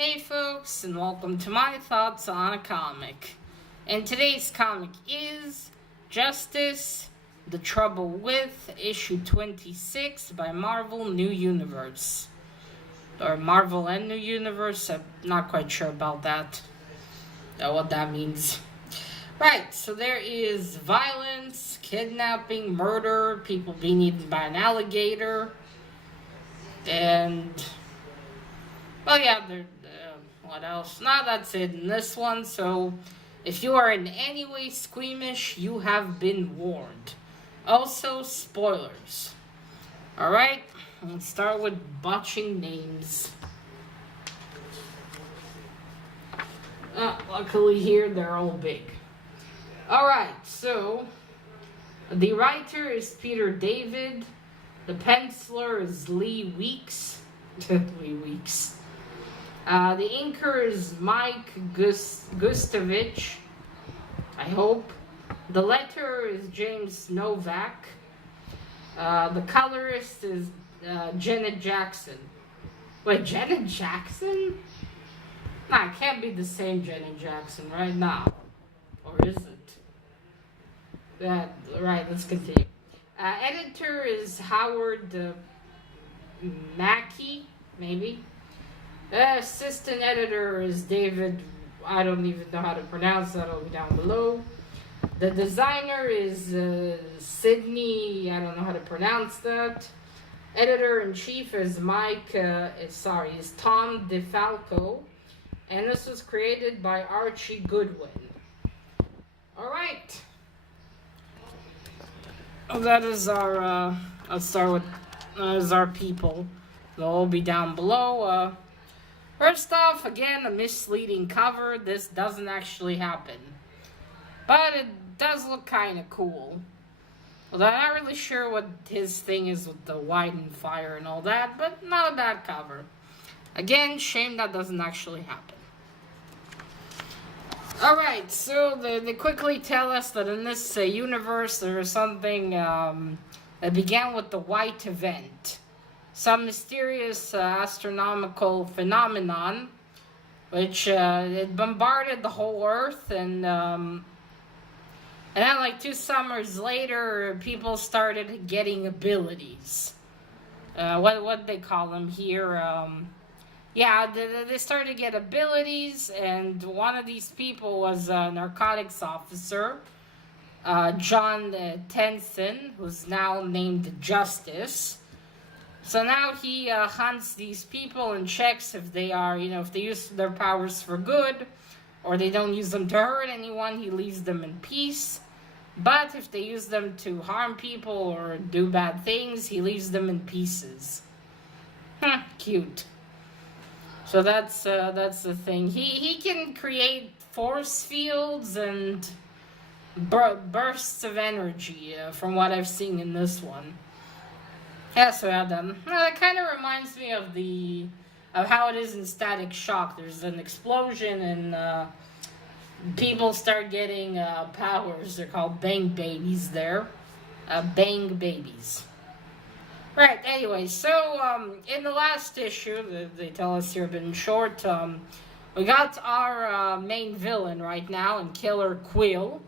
Hey folks, and welcome to my thoughts on a comic. And today's comic is Justice, The Trouble With, issue 26 by Marvel New Universe. Or Marvel and New Universe, I'm not quite sure about that. What that means. Right, so there is violence, kidnapping, murder, people being eaten by an alligator, and... well, yeah, what else? No, that's it in this one. So, if you are in any way squeamish, you have been warned. Also, spoilers. Alright, let's start with botching names. Luckily here, they're all big. Alright, so, the writer is Peter David. The penciler is Lee Weeks. Lee Weeks. The inker is Mike Gustovich, I hope. The letterer is James Novak. The colorist is Janet Jackson. Wait, Janet Jackson? Nah, it can't be the same Janet Jackson right now. Or is it? Right, let's continue. Editor is Howard Mackie, maybe. Assistant editor is David, I don't even know how to pronounce that, it'll be down below. The designer is Sydney, I don't know how to pronounce that. Editor-in-chief is is Tom DeFalco. And this was created by Archie Goodwin. Alright. That is our, let's start with, that is our people. They'll all be down below. First off, again, a misleading cover. This doesn't actually happen. But it does look kind of cool. Although I'm not really sure what his thing is with the widen fire and all that, but not a bad cover. Again, shame that doesn't actually happen. Alright, so they quickly tell us that in this universe there is something that began with the White Event. Some mysterious astronomical phenomenon, which it bombarded the whole Earth, and then like 2 summers later, people started getting abilities. What they call them here? They started to get abilities, and one of these people was a narcotics officer, John Tenson, who's now named Justice. So now he hunts these people and checks if they are, if they use their powers for good, or they don't use them to hurt anyone, he leaves them in peace. But if they use them to harm people or do bad things, he leaves them in pieces. Cute. So that's the thing. He can create force fields and bursts of energy, from what I've seen in this one. Yeah, so yeah, that kind of reminds me of how it is in Static Shock. There's an explosion and people start getting powers. They're called Bang Babies there. Bang Babies. Right, anyway, so in the last issue, they tell us here, but in short, we got our main villain right now, and Killer Quill.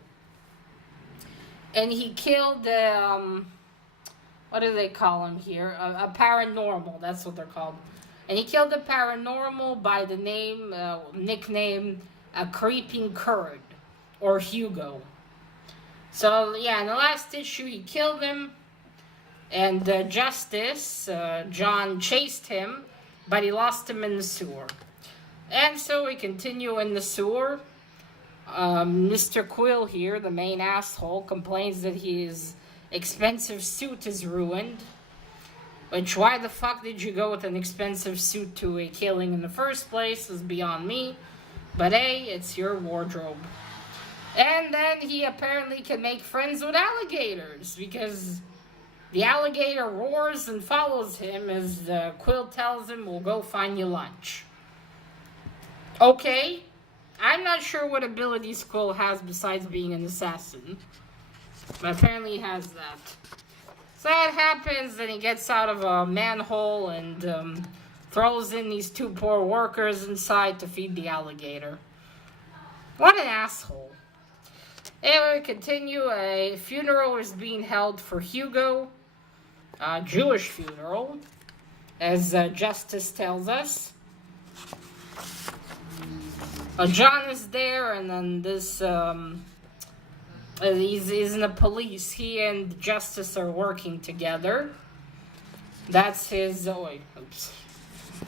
And he killed what do they call him here? A paranormal, that's what they're called. And he killed a paranormal by the nickname, a Creeping Curd, or Hugo. So, yeah, in the last issue, he killed him, and Justice, John, chased him, but he lost him in the sewer. And so we continue in the sewer. Mr. Quill here, the main asshole, complains that his expensive suit is ruined. Which, why the fuck did you go with an expensive suit to a killing in the first place is beyond me. But hey, it's your wardrobe. And then he apparently can make friends with alligators, because the alligator roars and follows him as Quill tells him, we'll go find you lunch. Okay, I'm not sure what abilities Quill has besides being an assassin. But apparently he has that. So that happens, then he gets out of a manhole and throws in these two poor workers inside to feed the alligator. What an asshole. Anyway, we continue. A funeral is being held for Hugo. A Jewish funeral, as Justice tells us. John is there, and then this, he's in the police. He and Justice are working together. That's his,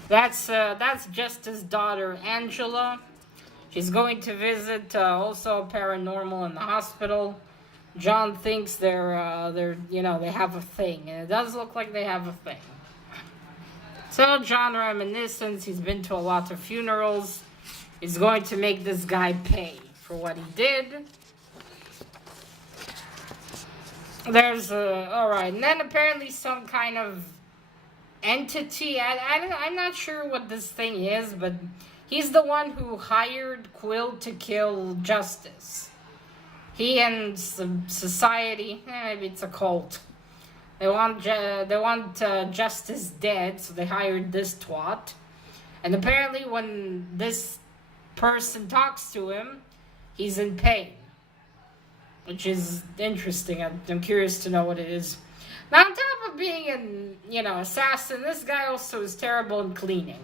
That's Justice's daughter, Angela. She's going to visit also paranormal in the hospital. John thinks they have a thing, and it does look like they have a thing. So John reminiscence. He's been to a lot of funerals. He's going to make this guy pay for what he did. Alright, and then apparently some kind of entity, I'm not sure what this thing is, but he's the one who hired Quill to kill Justice. He and society, maybe it's a cult. They want Justice dead, so they hired this twat. And apparently when this person talks to him, he's in pain. Which is interesting. I'm curious to know what it is. Now, on top of being an, assassin, this guy also is terrible in cleaning.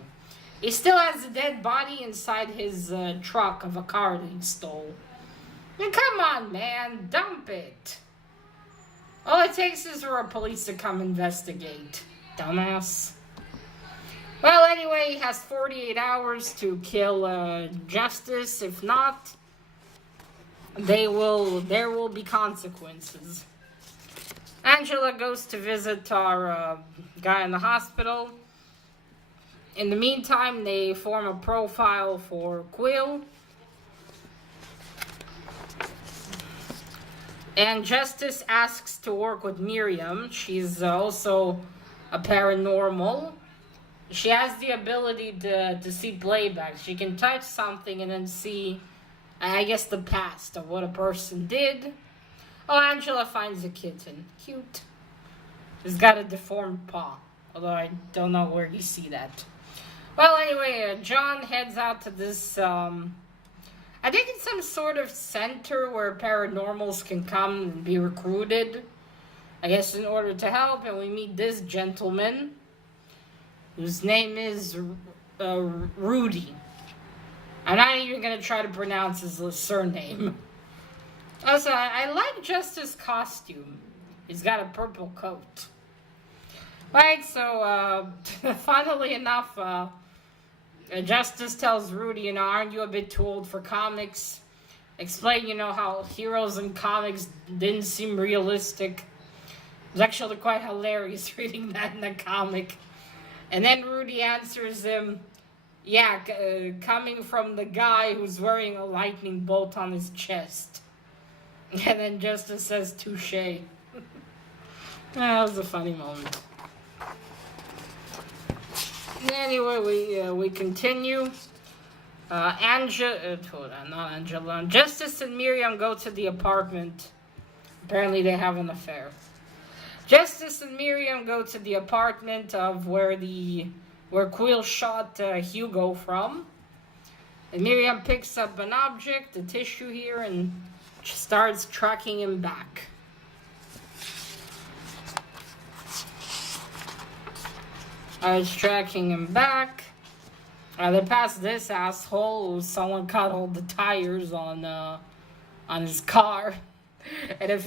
He still has a dead body inside his truck of a car that he stole. Come on, man, dump it. All it takes is for a police to come investigate. Dumbass. Well, anyway, he has 48 hours to kill Justice. If not, there will be consequences. Angela goes to visit our guy in the hospital. In the meantime, they form a profile for Quill. And Justice asks to work with Miriam. She's also a paranormal. She has the ability to see playback. She can touch something and then see, I guess, the past of what a person did. Oh, Angela finds a kitten. Cute. It's got a deformed paw. Although I don't know where you see that. Well, anyway, John heads out to this, I think it's some sort of center where paranormals can come and be recruited. I guess in order to help. And we meet this gentleman, whose name is Rudy. I'm not even going to try to pronounce his surname. Also, I like Justice's costume. He's got a purple coat. Right, so, funnily enough, Justice tells Rudy, aren't you a bit too old for comics? Explain, how heroes in comics didn't seem realistic. It was actually quite hilarious reading that in the comic. And then Rudy answers him, coming from the guy who's wearing a lightning bolt on his chest. And then Justice says, touche. That was a funny moment. Anyway, we continue. Not Angela. Justice and Miriam go to the apartment. Apparently they have an affair. Justice and Miriam go to the apartment of where Quill shot Hugo from. And Miriam picks up an object, a tissue here, and starts tracking him back. It's tracking him back. They pass this asshole. Someone cut all the tires on his car. And if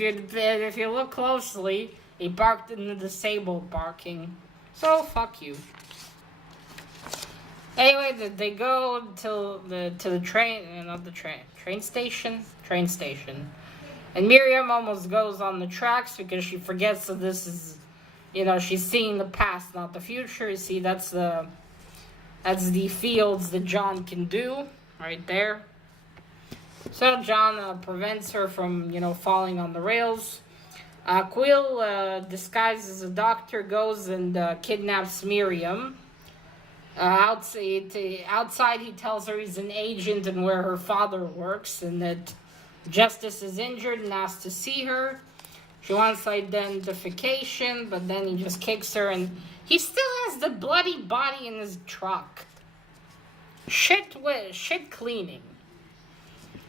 you look closely, he parked in the disabled parking. So fuck you. Anyway, they go to the train station. And Miriam almost goes on the tracks because she forgets that this is, she's seeing the past, not the future. You see, that's the fields that John can do right there. So John prevents her from, falling on the rails. Quill, disguised as a doctor, goes and kidnaps Miriam. Outside, he tells her he's an agent and where her father works, and that Justice is injured and asks to see her. She wants identification, but then he just kicks her, and he still has the bloody body in his truck. Shit cleaning.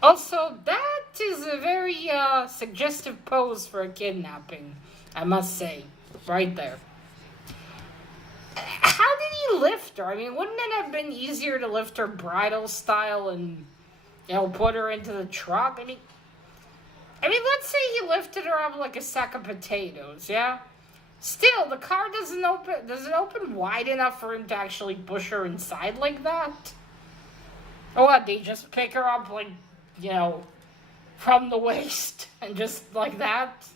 Also, that is a very suggestive pose for a kidnapping, I must say, right there. How did he lift her? I mean, wouldn't it have been easier to lift her bridal style and, put her into the truck? I mean, let's say he lifted her up like a sack of potatoes, yeah? Still, the car doesn't open. Does it open wide enough for him to actually push her inside like that? Or what, they just pick her up like, from the waist and just like that?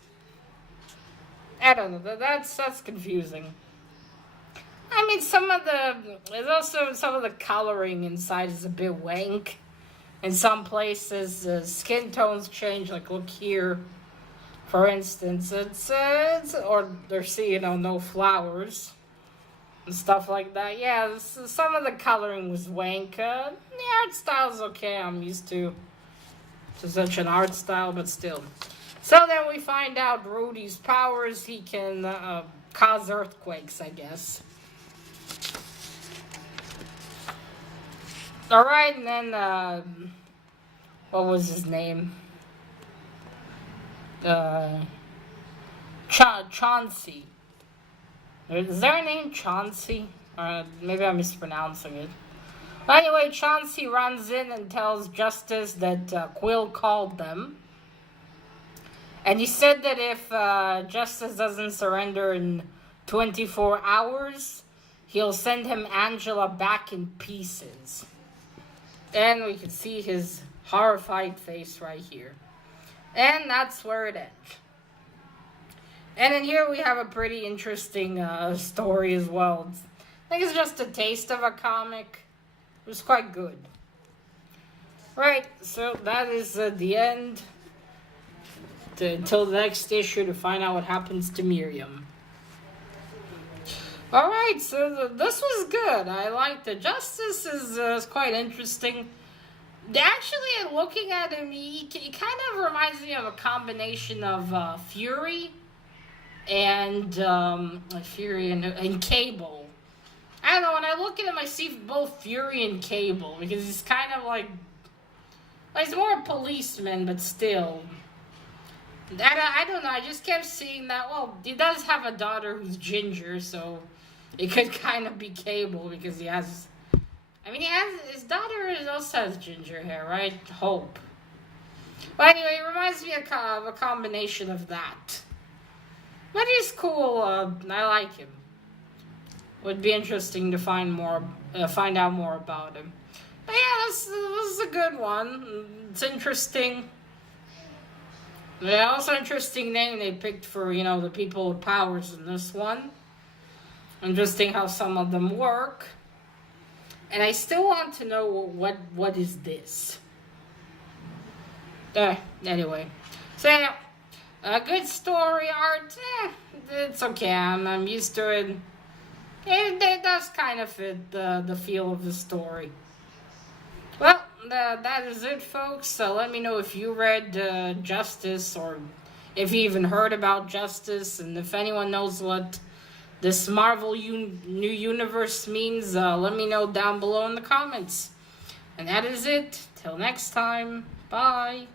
I don't know. That's confusing. I mean, some of the coloring inside is a bit wank. In some places, skin tones change. Like, look here, for instance. Or there's, no flowers and stuff like that. Yeah, some of the coloring was wank. The art style's okay. I'm used to such an art style, but still. So then we find out Rudy's powers. He can cause earthquakes, I guess. Alright, and then, what was his name? Chauncey. Is there a name Chauncey? Maybe I'm mispronouncing it. But anyway, Chauncey runs in and tells Justice that Quill called them. And he said that if Justice doesn't surrender in 24 hours, he'll send him Angela back in pieces. And we can see his horrified face right here. And that's where it ends. And in here we have a pretty interesting story as well. I think it's just a taste of a comic. It was quite good. Right, so that is the end. Until the next issue to find out what happens to Miriam. Alright, so this was good. I liked it. Justice is quite interesting. Actually, looking at him, he kind of reminds me of a combination of Fury and Cable. I don't know, when I look at him, I see both Fury and Cable, because he's kind of like he's more a policeman, but still. I don't know, I just kept seeing that, well, he does have a daughter who's ginger, so it could kind of be Cable, because his daughter also has ginger hair, right? Hope. But anyway, it reminds me of a combination of that. But he's cool, I like him. Would be interesting to find out more about him. But yeah, this is a good one. It's interesting. Yeah, also interesting name they picked for, the people with powers in this one. Interesting how some of them work. And I still want to know what is this. Anyway. So yeah, a good story art. It's okay. I'm used to it. It does kind of fit the feel of the story. Well, that is it, folks. So let me know if you read Justice, or if you even heard about Justice, and if anyone knows what this Marvel New Universe means, let me know down below in the comments. And that is it. Till next time. Bye.